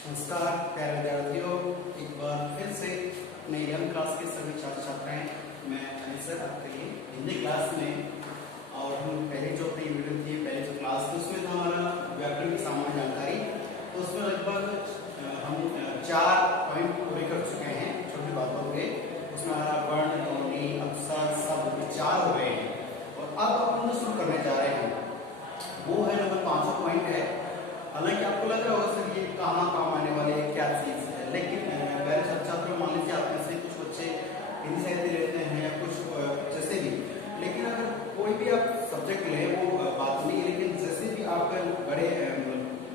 नमस्कार प्यारे विद्यार्थियों, एक बार फिर से अपने 11वीं क्लास के सभी छात्र छात्राएं मैं अनिसर आपके लिए हिंदी क्लास में। और हम पहले जो अपनी वीडियो थी, पहले जो क्लास थी उसमें था हमारा व्याकरण की सामान्य जानकारी। तो उसमें लगभग हम 4 पॉइंट पूरे कर चुके हैं छोटी बातों के। उसमें हमारा वर्ण, ध्वनि, अपसर, शब्द, विचार हो गए हैं। और अब हम जो शुरू करने जा रहे हैं वो है नंबर 5 पॉइंट है। हालांकि आपको लग रहा होगा सर ये कहाँ काम आने वाले है, क्या चीज है, लेकिन मेरे छात्र मान लीजिए आप में से कुछ बच्चे हिंदी साहित्य लेते हैं या कुछ जैसे भी, लेकिन अगर कोई भी आप सब्जेक्ट ले वो बात नहीं है, लेकिन जैसे भी आप बड़े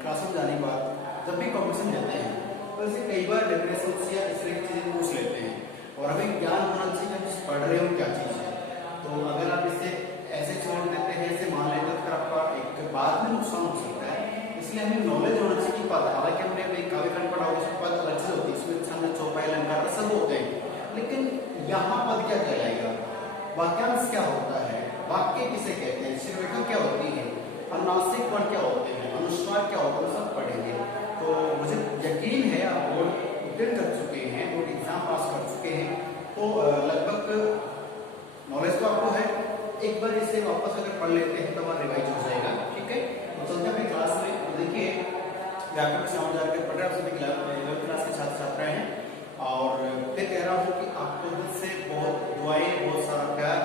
क्लास में जाने के बाद जब भी कॉम्पिटिशन देते हैं तो ऐसे कई बार डेफिनेशन या इस तरह की चीजें पूछ लेते हैं और हमें ज्ञान होना चाहिए कि हम पढ़ रहे हो क्या चीज है। तो अगर आप इसे ऐसे छोड़ देते हैं, ऐसे मान लेते हैं, तो आपका एक बाद में नुकसान हो सकता है। इसलिए हमें नॉलेज होना चाहिए कि पता, हालांकि हमने एक काव्य खंड पढ़ा होगा उसमें पद अलग से होती है, इसमें छंद, चौपाई, अलंकार सब होते हैं, लेकिन यहाँ पद क्या कहलाएगा, वाक्यांश क्या होता है, वाक्य किसे कहते हैं, शीर्षक क्या होती है, अनुनासिक वर्ण क्या होते हैं, अनुस्वार क्या होता है, सब पढ़ेंगे। तो मुझे यकीन है आप बोर्ड उत्तीर्ण कर चुके हैं, बोर्ड एग्जाम पास कर चुके हैं, तो लगभग नॉलेज तो आपको है। एक बार इसे वापस अगर पढ़ लेते हैं तो हमारा रिवाइज हो जाएगा। ठीक है, तो चलते हैं क्लास में। देखिए व्याकरण से हम जाकर पढ़ रहे हैं, सभी 11वीं क्लास के छात्र छात्राएं हैं। और फिर कह रहा हूँ कि आपको दिल से बहुत दुआएं, बहुत सारा प्यार,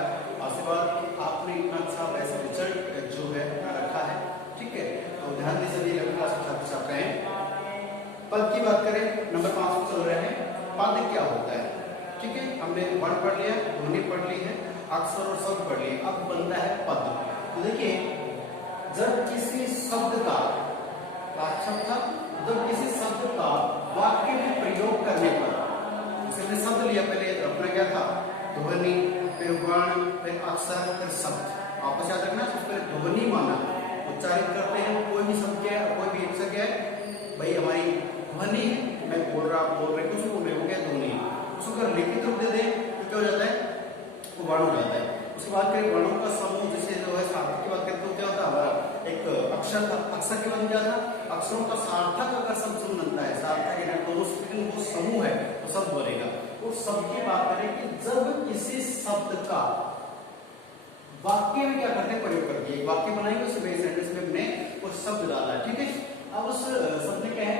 आशीर्वाद कि आपने इतना अच्छा वैसे रिजल्ट जो है रखा है। ठीक है, तो ध्यान दीजिए सभी 11वीं क्लास के छात्र छात्राएं। पद की बात करें, नंबर 5 में चल रहे हैं। पद क्या होता है? ठीक है, हमने वर्ण पढ़ लिया, ध्वनि पढ़ ली है, अक्षर और शब्द पढ़ लिए, अब बनता है पद। तो देखिए जब किसी शब्द का जब किसी शब्द का वाक्य में प्रयोग करने पर, हमने शब्द लिया, पहले अपना क्या था, ध्वनि, फिर वर्ण, फिर अक्षर, फिर शब्द, आपको याद रखना। पहले ध्वनि माना, उच्चारित करते हैं कोई भी शब्द क्या है, कोई भी एक शब्द क्या है, भाई हमारी ध्वनि है, मैं बोल रहे कुछ बोल रहे हो गया ध्वनि। उसको अगर लिखित रूप दे दें तो क्या हो जाता है, वो वर्ण हो जाता है। उसके बाद करें वर्णों का समूह, जैसे जो है सार्थक की बात करें तो क्या होता है, हमारा एक अक्षर था, अक्षर के बाद क्या था, अक्षरों का सार्थक अगर शब्द बनता है, सार्थक है दोनों वो समूह है तो शब्द बनेगा। तो शब्द की बात करें कि जब किसी शब्द का वाक्य में क्या करते हैं, प्रयोग करते हैं, वाक्य बनाएंगे, उसमें सेंटेंस में हमने वो शब्द डाला। ठीक है, अब उस शब्द में क्या है,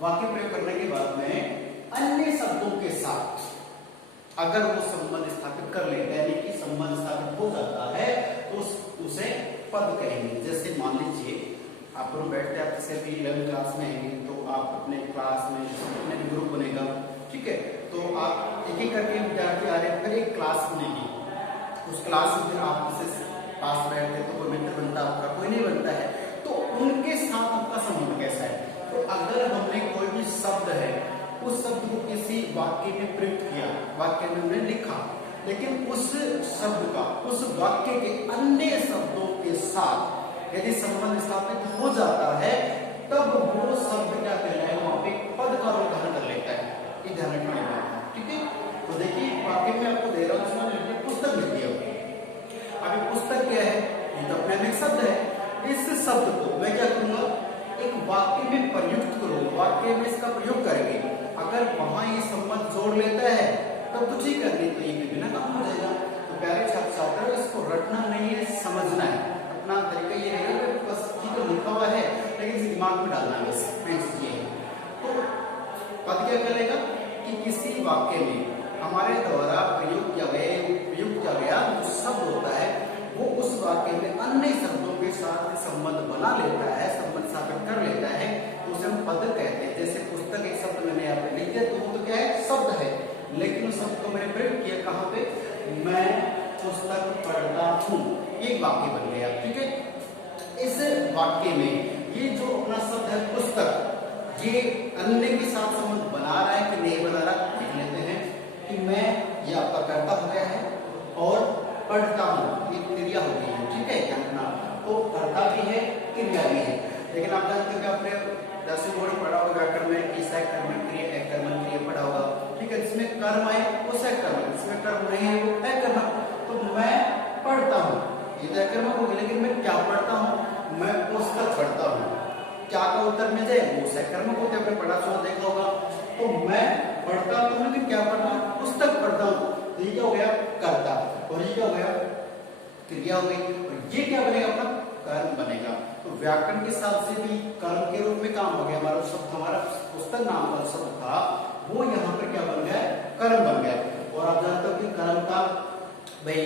वाक्य प्रयोग करने के बाद में अन्य शब्दों के साथ अगर वो संबंध स्थापित कर लेते हैं, यानी कि संबंध स्थापित हो जाता है, तो उसे पद कहेंगे। जैसे मान लीजिए आप लोग बैठते हैं, आप किसी भी 11वीं क्लास में हैं तो आप अपने क्लास में अपने ग्रुप बनेगा। ठीक है, तो आप एक एक करके विद्यार्थी आ रहे हैं, फिर एक क्लास बनेगी, उस क्लास में फिर आप किसी पास बैठते तो कोई मित्र बनता है आपका, कोई नहीं बनता है, तो उनके साथ आपका संबंध कैसा है। तो अगर हमने कोई भी शब्द है, उस शब्द को किसी वाक्य में प्रयुक्त किया, वाक्य में हमने लिखा, लेकिन उस शब्द का उस वाक्य के अन्य शब्दों के साथ यदि संबंध स्थापित हो जाता है, तब वो शब्द क्या कहलाएगा, वहां पे पद का रूप धारण कर लेता है। ये ध्यान रखना है। ठीक है, तो देखिए वाक्य में आपको दे रहा हूं, उसमें पुस्तक लिख दिया। अभी पुस्तक क्या है, ये तो अपने में एक शब्द है। इस शब्द को मैं क्या करूंगा, एक वाक्य में प्रयुक्त करूंगा, वाक्य में इसका प्रयोग करेंगे। अगर वहां ये संबंध जोड़ लेता है तब तो ठीक है, नहीं तो ये बिना काम हो जाएगा। तो प्यारे छात्र छात्राओं, इसको रटना नहीं है, समझना है। अपना तरीका ये रहेगा कि बस ठीक है लिखा हुआ है, लेकिन इसे दिमाग में डालना है, बस फ्रेंड्स ये है। तो पद क्या करेगा कि किसी वाक्य में हमारे द्वारा प्रयुक्त किया गया जो शब्द होता है, वो उस वाक्य में अन्य शब्दों के साथ संबंध बना लेता है, संबंध स्थापित कर लेता है, तो उसे हम पद कहते हैं। जैसे पुस्तक एक शब्द मैंने यहाँ पे लिख दिया, तो वो तो क्या है, शब्द है, लेकिन उस शब्द को मैंने प्रयोग किया कहाँ पे, मैं पुस्तक पढ़ता हूँ, एक वाक्य बन गया। ठीक है, इस वाक्य में ये जो अपना शब्द है पुस्तक, ये अन्य के साथ संबंध बना रहा है कि नहीं बना रहा, देख लेते हैं कि मैं, ये आपका कर्ता हो गया है, और पढ़ता हूँ ये क्रिया हो गई है। ठीक है, क्या करना, तो कर्ता भी है, क्रिया भी है। लेकिन आप जानते हो कि आपने 10वीं बोर्ड में पढ़ा होगा व्याकरण में कि सकर्मक क्रिया, एकर्मक क्रिया पढ़ा होगा। ठीक है, जिसमें कर्म है वो सकर्मक, जिसमें कर्म नहीं है वो अकर्मक। तो मैं पढ़ता हूँ, ये तो अकर्मक हो गया, लेकिन मैं क्या पढ़ता हूँ, मैं पुस्तक पढ़ता हूँ। क्या का उत्तर मिल जाए, वो सकर्मक होते हैं, आपने पढ़ा सुना देखा होगा। तो मैं पढ़ता तो हूँ, लेकिन क्या पढ़ता हूँ, पुस्तक पढ़ता हूँ, तो ये क्या हो गया, कर्ता, और ये क्या हो गया, क्रिया हो गई, और ये क्या बनेगा, अपना कर्म बनेगा। तो व्याकरण के हिसाब से भी कर्म के रूप में काम हो गया, हमारा शब्द, हमारा पुस्तक नाम का शब्द था वो यहाँ पर क्या बन गया, कर्म बन गया। और आप जानते हो कि कर्म का भाई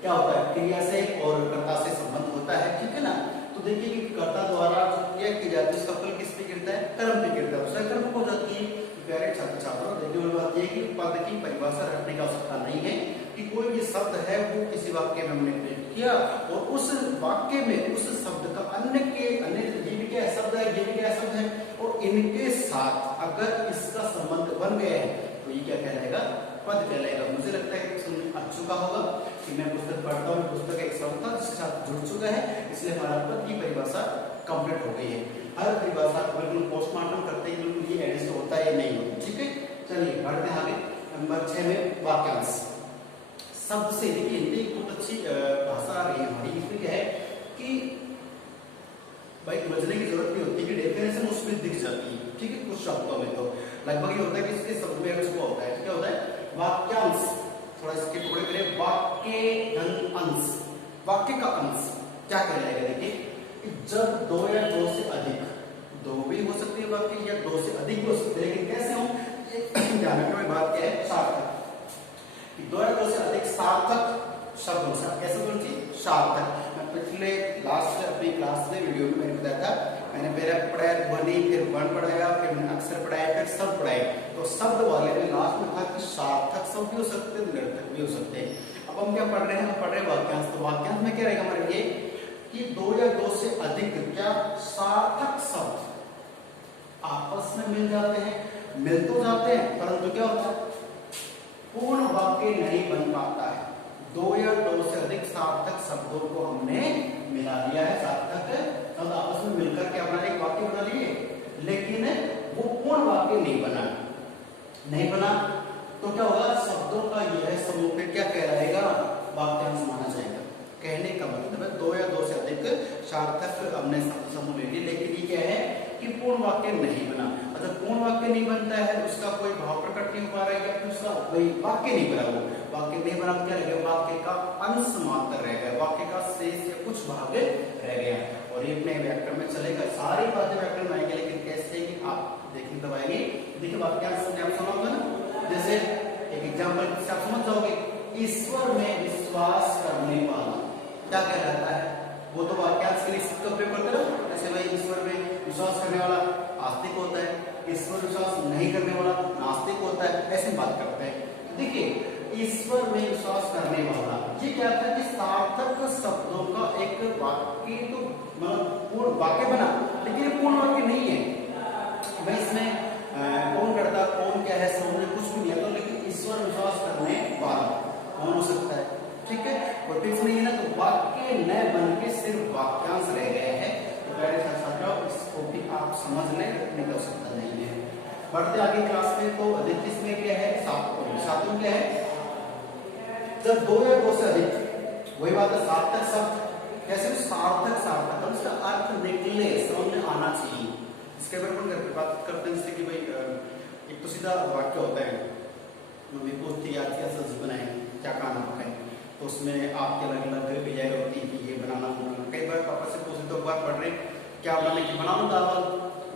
क्या होता है, क्रिया से और कर्ता से संबंध होता है, ठीक है ना। तो देखिए कि कर्ता द्वारा जो क्रिया की जाती है उसका फल किस पे गिरता है, कर्म पे गिरता है, सकर्मक हो जाती है। प्यारे छात्र छात्रों, देखने वाली बात यह कि पद की परिभाषा रखने की आवश्यकता नहीं है कि कोई भी शब्द है वो किसी वाक्य में हमने प्रयोग किया और उस वाक्य में उस शब्द का अन्य ये भी क्या शब्द है, ये भी क्या शब्द है, और इनके साथ अगर इसका संबंध बन गया है तो ये क्या कहलाएगा, पद कहलाएगा। मुझे लगता है कि समझ आ चुका होगा कि मैं पुस्तक पढ़ता हूँ, पुस्तक एक शब्द था जिसके साथ जुड़ चुका है, इसलिए हमारा पद की परिभाषा कंप्लीट हो गई है। हर परिभाषा बिल्कुल पोस्टमार्टम करते ही बिल्कुल ये एडिस्ट होता है, नहीं होता, ठीक है। चलिए बढ़ते हैं आगे, नंबर 6 में वाक्यांश। शब्द से देखिए हिंदी बहुत अच्छी भाषा आ रही है हमारी, इसमें क्या है कि भाई समझने की जरूरत नहीं होती कि डेफिनेशन उसमें दिख जाती है, ठीक है। कुछ शब्दों में तो लगभग ये होता है कि इसके शब्द में उसको होता है, क्या होता है, वाक्यांश। थोड़ा इसके टुकड़े करें, वाक्य अंश, वाक्य का अंश क्या कहलाएगा, देखिए कि जब दो या दो से अधिक, दो भी हो सकती है वाक्य या दो से अधिक भी हो सकते हैं, लेकिन कैसे हो, ध्यान रखने वाली बात क्या है, सार्थक, कि दो या दो से अधिक सार्थक शब्द हो सकता, कैसे बोलना चाहिए, सार्थक। मैं पिछले लास्ट अपनी क्लास में वीडियो में मैंने बताया था, मैंने पहले पढ़ाया ध्वनि, फिर वर्ण पढ़ाया, फिर मैंने अक्षर पढ़ाया, फिर शब्द पढ़ाए। तो शब्द वाले में लास्ट में था कि सार्थक शब्द भी हो सकते हैं, निरर्थक भी हो सकते हैं। अब हम क्या पढ़ रहे हैं, हम पढ़ रहे हैं वाक्यांश। तो वाक्यांश में क्या रहेगा हमारे लिए कि दो या दो से अधिक क्या सार्थक शब्द आपस में मिल जाते हैं, मिल तो जाते हैं परंतु क्या होता है, पूर्ण वाक्य नहीं बन पाता है। दो या दो से अधिक सार्थक शब्दों को हमने मिला दिया है, सार्थक शब्द आपस में मिलकर के अपना एक वाक्य बना लिए, लेकिन वो पूर्ण वाक्य नहीं बना, नहीं बना तो क्या होगा, शब्दों का यह समूह फिर क्या कहलाएगा, वाक्यांश माना जाएगा। कहने का मतलब है दो या दो से अधिक सार्थक हमने समूह ले लिए, लेकिन ये क्या है कि पूर्ण वाक्य नहीं बना। अगर पूर्ण वाक्य नहीं बनता है, उसका कोई भाव प्रकट नहीं हो पा रहा है, या फिर उसका वही वाक्य नहीं बना, वो वाक्य नहीं बना, क्या रह गया, वाक्य का अंश मात्र रह गया, वाक्य का शेष या कुछ भाग रह गया। और ये अपने व्याकरण में चलेगा, सारी बातें व्याकरण में आएंगे, लेकिन कैसे आप देखने तब आएंगे। देखिए वाक्यांश समझ आप सुना होगा ना, जैसे एक एग्जाम्पल से आप समझ जाओगे, ईश्वर में विश्वास करने वाला क्या कहलाता है, वो तो वाक्यांश के लिए इसका प्रयोग करते हो, जैसे भाई ईश्वर में विश्वास करने वाला आस्तिक होता है, ईश्वर विश्वास नहीं करने वाला नास्तिक होता है, ऐसे बात करते हैं। देखिए ईश्वर में विश्वास करने वाला ये क्या था कि सार्थक शब्दों का एक वाक्य, तो मतलब पूर्ण वाक्य बना, लेकिन ये पूर्ण वाक्य नहीं है। मैं इसमें कौन करता, कौन क्या है, समझ कुछ भी नहीं है, तो लेकिन ईश्वर विश्वास करने वाला कौन हो सकता है, ठीक है। और फिर इसमें ये ना तो वाक्य न बन के सिर्फ वाक्यांश रह गए हैं। तो प्यारे छात्रों, इसको भी आप समझ लें, रखने की आवश्यकता नहीं है। बढ़ते आगे क्लास में, तो अधिक इसमें क्या है, सातवें क्या है, जब दो या दो से अधिक, वही बात है सार्थक शब्द, कैसे सार्थक सार्थक उसका अर्थ निकले, समझ में आना चाहिए। इसके बारे में बात करते हैं, जैसे कि भाई एक तो सीधा वाक्य होता है, विभूत थी आज क्या सब्जी बनाए, क्या खाना पकाए, तो उसमें आपके अलग अलग बिजाय होती है कि ये बनाना बनाना। कई बार पापा से पूछते तो बार पढ़ रहे क्या बनाने की, बनाओ दाल वाल,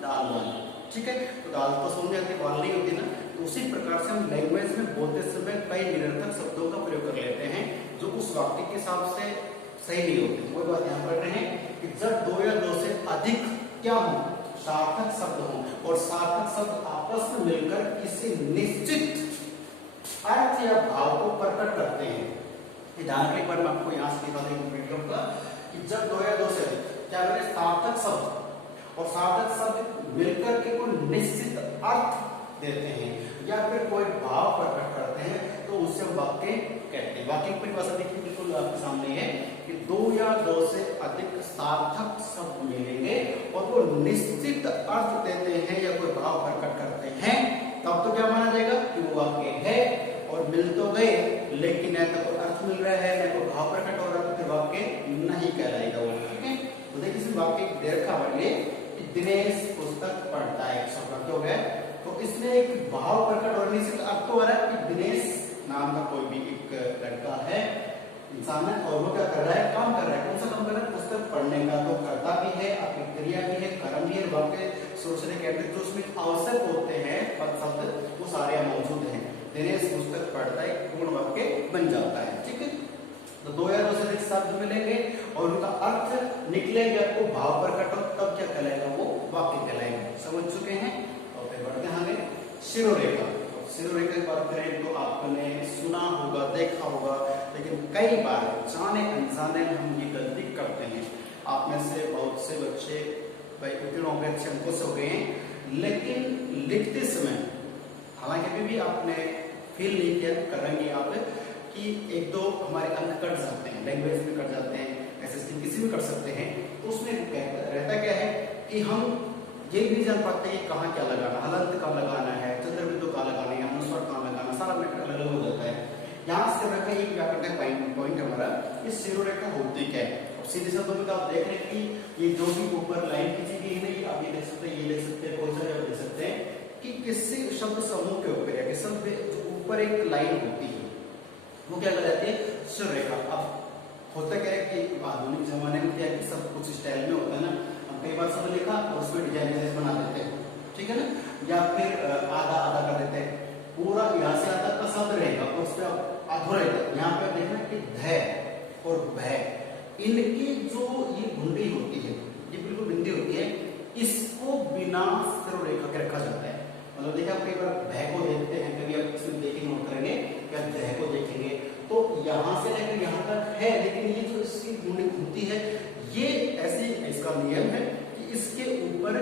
दाल वाल, ठीक है। तो दाल तो समझ आती है, वाल नहीं होती ना। तो उसी प्रकार से हम लैंग्वेज में बोलते समय कई निरर्थक शब्दों का प्रयोग कर लेते हैं जो उस वाक्य के हिसाब से सही नहीं होते। वही बात यहाँ पढ़ रहे हैं कि जब दो या दो से अधिक क्या हो, सार्थक शब्द हो, और सार्थक शब्द आपस में मिलकर किसी निश्चित अर्थ या भाव को प्रकट करते हैं। ध्यान के पर मैं आपको यहाँ से दिखा दूंगा वीडियो का कि जब दो या दो से क्या बने सार्थक शब्द और सार्थक शब्द मिलकर के कोई निश्चित अर्थ देते हैं या फिर कोई भाव प्रकट करते हैं, तो उससे वाक्य कहते हैं। वाक्य की परिभाषा देखिए बिल्कुल आपके सामने है कि दो या दो से अधिक सार्थक शब्द मिलेंगे और वो निश्चित अर्थ देते हैं या कोई भाव प्रकट करते हैं, तब तो क्या माना जाएगा कि वो वाक्य है। और मिल तो गए लेकिन न तो कोई अर्थ मिल रहा है न कोई भाव प्रकट हो रहा है, तो फिर वाक्य नहीं कहलाएगा वो, ठीक है। तो देखिए इसमें वाक्य दे रखा है कि दिनेश पुस्तक पढ़ता है, शब्द वाक्य हो गया। तो इसमें एक भाव प्रकट होने से अर्थ तो हो रहा है कि दिनेश नाम का कोई भी एक लड़का है, इंसान है, और वो क्या कर रहा है, काम कर रहा है। कौन सा काम कर रहा है, पुस्तक पढ़ने का। तो कर्ता भी है, आपकी क्रिया भी है, कर्म भी है, वाक्य सोचने के जो उसमें आवश्यक होते हैं पद शब्द वो सारे मौजूद हैं। दिनेश पुस्तक पढ़ता है, पूर्ण वाक्य बन जाता है। ठीक है, तो दो या दो से अधिक शब्द मिलेंगे और उनका अर्थ निकलेंगे, आपको भाव प्रकट हो, तब क्या कहलाएगा, वो वाक्य कहलाएगा। समझ चुके हैं। और फिर बढ़ते हैं आगे, शिरोरेखा। शिरोरेखा की बात करें तो आपने सुना होगा, देखा होगा, लेकिन कई बार जाने अनजाने हम ये गलती करते हैं। आप में से बहुत से बच्चे भाई उत्तीर्ण हो गए, अच्छे अंकों से हो गए हैं, लेकिन लिखते समय हालांकि अभी भी आपने फील नहीं किया, करेंगे आप कि एक दो हमारे अंक कट जाते हैं, लैंग्वेज में कट जाते हैं, एसएसटी किसी में कर सकते हैं। तो उसमें रहता क्या है कि हम ये नहीं जान पाते हैं कहाँ क्या लगाना, हलंत कहाँ लगाना है, चंद्रबिंदु कहाँ लगाना है, अनुस्वर कहाँ लगाना, सारा मैटर अलग अलग हो जाता है। यहाँ से रखा एक व्याकरण का पॉइंट हमारा, इस शिरोरेखा होती क्या है। सीधे शब्दों में आप देख रहे हैं कि ये जो भी ऊपर लाइन खींची गई है, ये आप ये देख सकते हैं, ये देख सकते हैं, कोई सा देख सकते हैं कि किसी शब्द समूह के ऊपर या शब्द जो ऊपर एक लाइन होती है वो क्या कहलाती है, शिरोरेखा। अब होता क्या है कि आधुनिक जमाने में क्या है कि सब कुछ स्टाइल में होता है ना, हम कई बार शब्द लिखा और उसमें डिजाइन बना देते हैं, ठीक है ना, या फिर आधा आधा कर देते हैं, पूरा यहाँ से आधा का शब्द रहेगा और उस पर अधूरा रहेगा। यहाँ पे देखना कि ध और भय, इनकी जो ये गुंडी होती है, ये बिल्कुल बिंदी होती है, इसको बिना शिरोरेखा के रखा जाता है। मतलब देखिए आप कई बार भय को देखते हैं, कभी आप इसमें देखेंगे नोट करेंगे या ध को देखेंगे तो यहाँ से लेकर यहाँ तक है, लेकिन ये जो इसकी गुंडी होती है ये ऐसी, इसका नियम है कि इसके ऊपर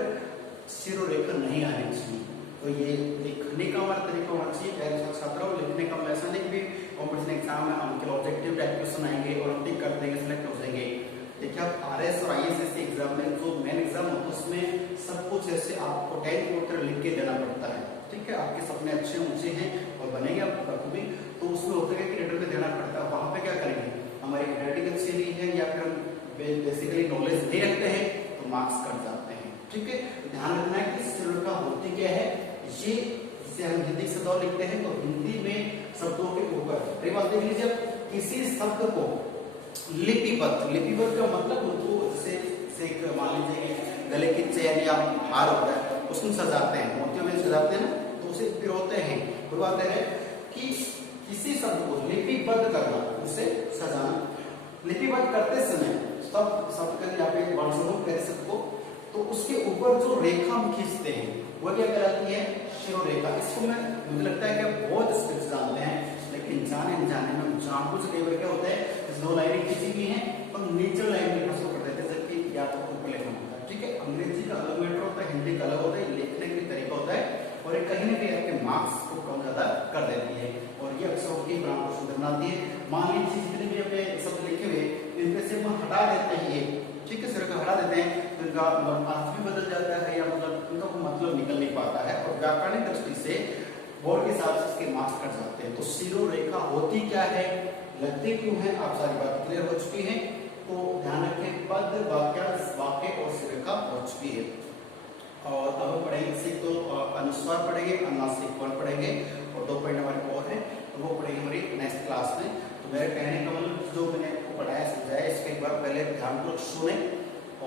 शिरोरेखा नहीं आनी चाहिए। तो ये लिखने का हमारा तरीका होना चाहिए। छात्रों लिखने का ऐसा नहीं भी कॉम्पिटिशन एग्जाम में हम केवल ऑब्जेक्टिव टाइप क्वेश्चन आएंगे और हम टिक कर देंगे, सिलेक्ट हो जाएंगे। देखिए आप आरएस और आईएएस एग्जाम में जो मेन एग्जाम होता है उसमें सब कुछ ऐसे आपको 10 उत्तर लिख के देना पड़ता है। ठीक है, आपके सपने अच्छे ऊंचे हैं और बनेंगे आप कभी, तो उसमें होता है कि रिटर्न में देना पड़ता है। वहां पे क्या करेंगे, हमारी हैंडराइटिंग अच्छी नहीं है या फिर हम बेसिकली नॉलेज नहीं रखते हैं तो मार्क्स कट जाते हैं। ठीक है, ध्यान रखना है कि शिरोरेखा होती क्या है। ये जिसे हम हिंदी शब्द लिखते हैं तो हिंदी में शब्दों के ऊपर बात देख लीजिए, किसी शब्द को लिपिबद्ध, लिपिबद्ध का मतलब उसको जैसे मान लीजिए गले की चेन या हार होता है उसमें सजाते हैं, मोतियों में सजाते हैं ना, तो उसे पिरोते हैं। कोई बात है कि किसी शब्द को लिपिबद्ध करना, उसे सजाना। लिपिबद्ध करते समय शब्द का यहाँ पे वर्णसमूह कह सकते, तो उसके ऊपर जो रेखा हम खींचते हैं वो क्या कहलाती है, शिरोरेखा। इसको मैं मुझे लगता है कि बहुत स्पेस जानते हैं, लेकिन जाने अनजाने में जानबूझ कई बार क्या होता है, दो लाइनें खींची गई हैं तो नीचे लाइन लिखना शुरू कर देते हैं, जबकि या तो ऊपर लिखना होता है। ठीक है, अंग्रेजी का अलग मैटर होता है, हिंदी का अलग होता है, लिखने का तरीका होता है और ये कहीं ना कहीं आपके मार्क्स को कम ज्यादा कर देती है और ये अक्षरों की बनावट को सुंदर बनाती है। मान लीजिए जितने भी अपने शब्द लिखे हुए इनमें से हम हटा देते हैं ये, ठीक है, सिर्फ हटा देते हैं तो इनका अर्थ भी बदल जाता है या मतलब इनका मतलब निकल नहीं पाता है और व्याकरणिक दृष्टि से बोर्ड के हिसाब से इसके मार्क्स कट जाते हैं। तो शिरोरेखा होती क्या है, लगती क्यों है, आप सारी बात क्लियर हो चुकी है। तो ध्यान रखें, पद वाक्य और शिरोरेखा हो चुकी है। और अब हम पढ़ेंगे इसे, तो अनुस्वार पढ़ेंगे, अनुनासिक वर्ण पढ़ेंगे और 2 पॉइंट हमारे और है तो वो पढ़ेंगे हमारी नेक्स्ट क्लास में। तो मेरे कहने का मतलब जो मैंने आपको पढ़ाया समझाया इसके एक बार पहले ध्यानपूर्वक सुने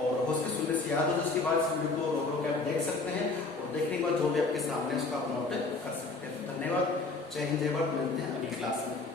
और हो सके सुनने से याद हो, उसके बाद इस वीडियो को रोक के आप देख सकते हैं और देखने के बाद जो भी आपके सामने उसका आप नोट कर सकते हैं। धन्यवाद, जय हिंद, जय भारत, मिलते हैं अगली क्लास में।